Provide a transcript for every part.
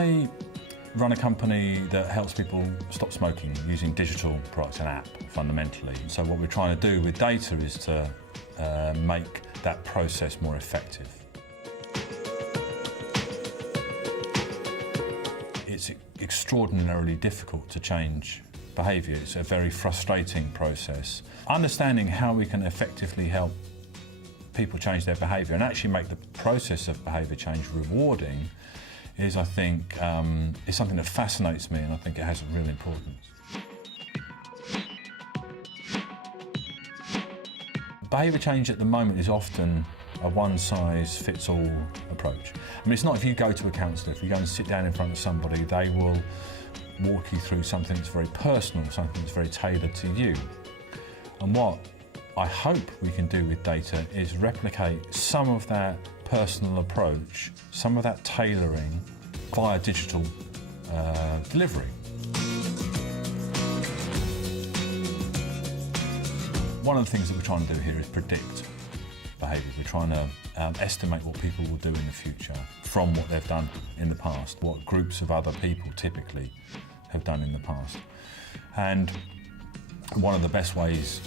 I run a company that helps people stop smoking using digital products and app, fundamentally. So what we're trying to do with data is to make that process more effective. It's extraordinarily difficult to change behaviour. It's a very frustrating process. Understanding how we can effectively help people change their behaviour and actually make the process of behaviour change rewarding is, I think, is something that fascinates me, and I think it has a real importance. Behaviour change at the moment is often a one-size-fits-all approach. I mean, it's not if you go to a counsellor, if you go and sit down in front of somebody, they will walk you through something that's very personal, something that's very tailored to you. And what I hope we can do with data is replicate some of that personal approach, some of that tailoring via digital delivery. One of the things that we're trying to do here is predict behaviour. We're trying to estimate what people will do in the future from what they've done in the past, what groups of other people typically have done in the past. And one of the best ways,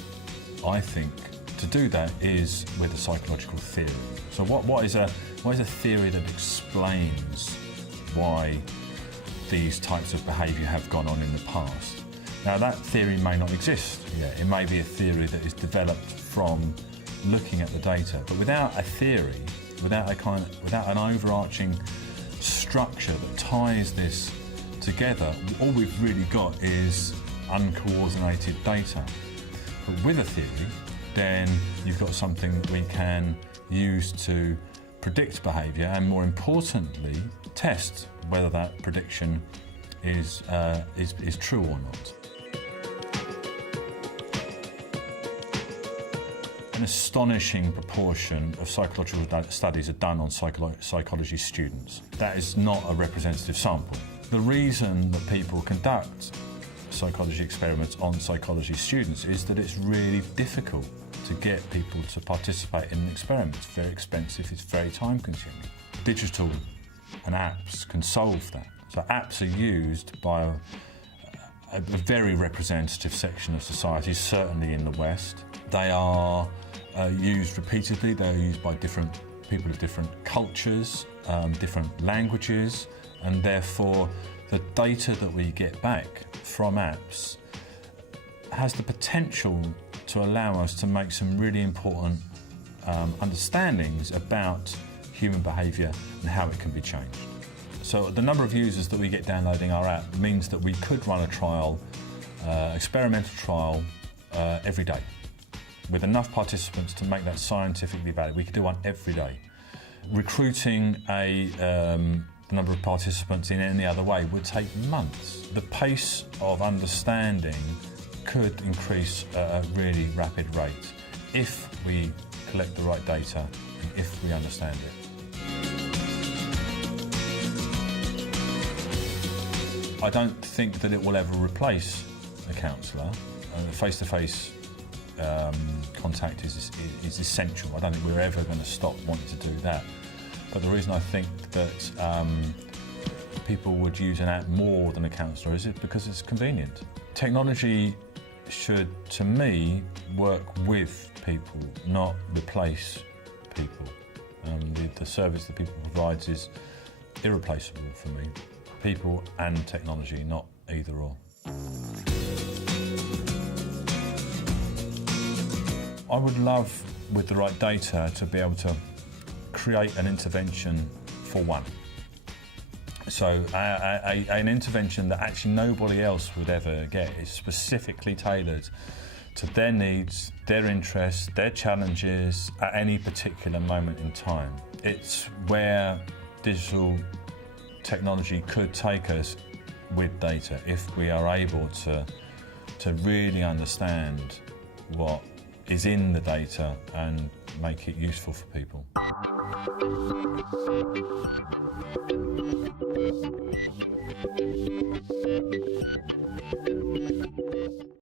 I think, to do that is with a psychological theory. So what is a theory that explains why these types of behaviour have gone on in the past? Now, that theory may not exist yet. It may be a theory that is developed from looking at the data, but without a theory, without an overarching structure that ties this together, all we've really got is uncoordinated data. But with a theory, then you've got something that we can use to predict behaviour and, more importantly, test whether that prediction is true or not. An astonishing proportion of psychological studies are done on psychology students. That is not a representative sample. The reason that people conduct psychology experiments on psychology students is that it's really difficult to get people to participate in an experiment. It's very expensive, it's very time consuming. Digital and apps can solve that. So apps are used by a very representative section of society, certainly in the West. They are used repeatedly. They're used by different people of different cultures, different languages, and therefore the data that we get back from apps has the potential to allow us to make some really important understandings about human behaviour and how it can be changed. So the number of users that we get downloading our app means that we could run a trial, experimental trial, every day, with enough participants to make that scientifically valid. We could do one every day. Recruiting the number of participants in any other way would take months. The pace of understanding could increase at a really rapid rate if we collect the right data and if we understand it. I don't think that it will ever replace a counsellor. Face-to-face contact is essential. I don't think we're ever going to stop wanting to do that. But the reason I think that people would use an app more than a counsellor is because it's convenient. Technology should, to me, work with people, not replace people. The service that people provide is irreplaceable for me. People and technology, not either or. I would love, with the right data, to be able to create an intervention for one. So an intervention that actually nobody else would ever get is specifically tailored to their needs, their interests, their challenges at any particular moment in time. It's where digital technology could take us with data if we are able to really understand what is in the data and make it useful for people.